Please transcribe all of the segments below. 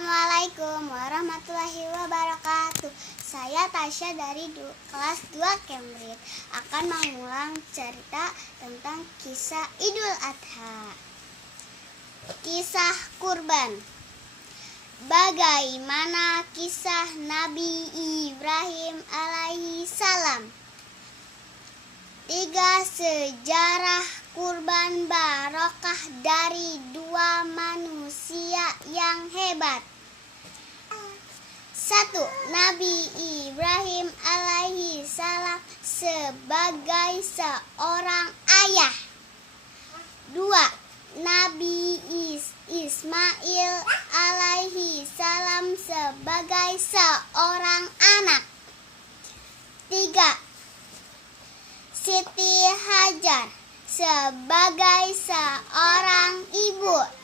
Assalamualaikum warahmatullahi wabarakatuh. Saya Tasya dari kelas 2 Cambridge akan mengulang cerita tentang kisah Idul Adha. Kisah kurban. Bagaimana kisah Nabi Ibrahim alaihi salam? 3 sejarah kurban barokah dari 2 manusia yang hebat. 1. Nabi Ibrahim alaihi salam sebagai seorang ayah. 2. Nabi Ismail alaihi salam sebagai seorang anak. 3. Siti Hajar sebagai seorang ibu.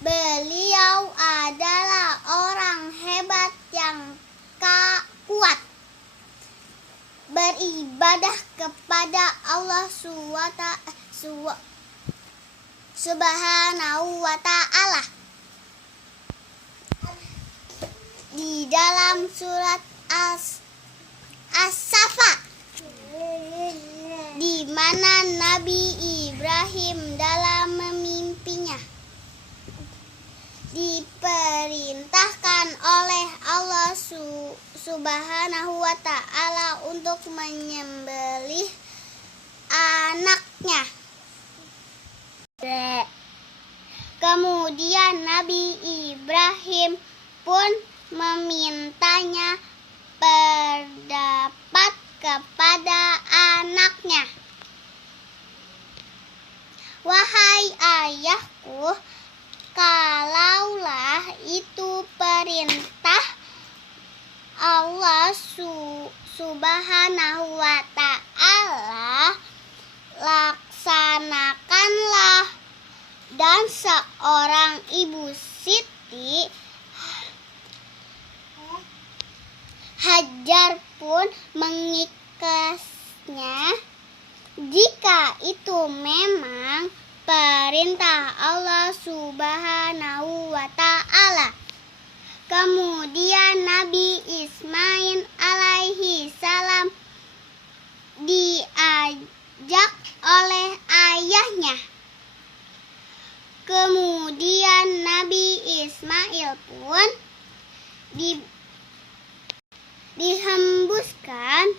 Beliau adalah orang hebat yang kuat beribadah kepada Allah Subhanahu wa ta'ala. Di dalam surat As-Safa, di mana Nabi Ibrahim dalam mimpinya diperintahkan oleh Allah Subhanahu wa ta'ala untuk menyembelih anaknya. Kemudian Nabi Ibrahim pun memintanya pendapat kepada anaknya. Wahai ayahku, kalaulah itu perintah Allah Subhanahu wa ta'ala, laksanakanlah. Dan seorang ibu Siti Hajar pun mengikasnya jika itu memang perintah Allah Subhanahu wa ta'ala. Kemudian Nabi Ismail alaihi salam diajak oleh ayahnya. Kemudian Nabi Ismail pun dihembuskan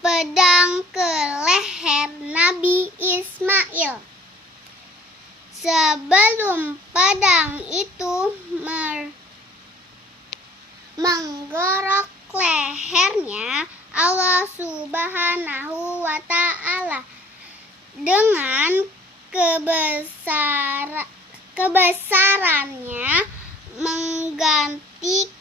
pedang ke leher Nabi Ismail. Sebelum pedang itu menggorok lehernya, Allah Subhanahu wa ta'ala dengan kebesarannya menggantikan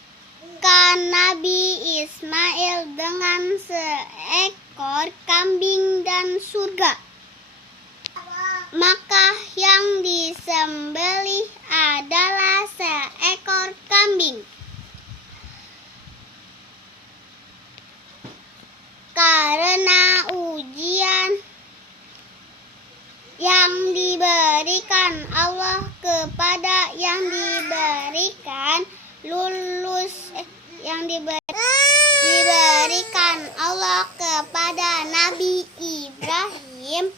Nabi Ismail dengan seekor kambing dan surga. Maka yang disembelih adalah seekor kambing. Karena ujian yang diberikan Allah kepada diberikan Allah kepada Nabi Ibrahim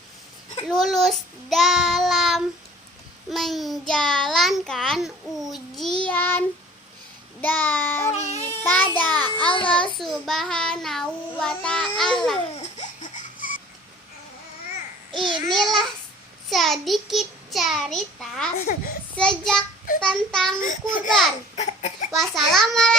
lulus dalam menjalankan ujian daripada Allah Subhanahu wa ta'ala. Inilah sedikit cerita sejak tentang kurban. Wassalamualaikum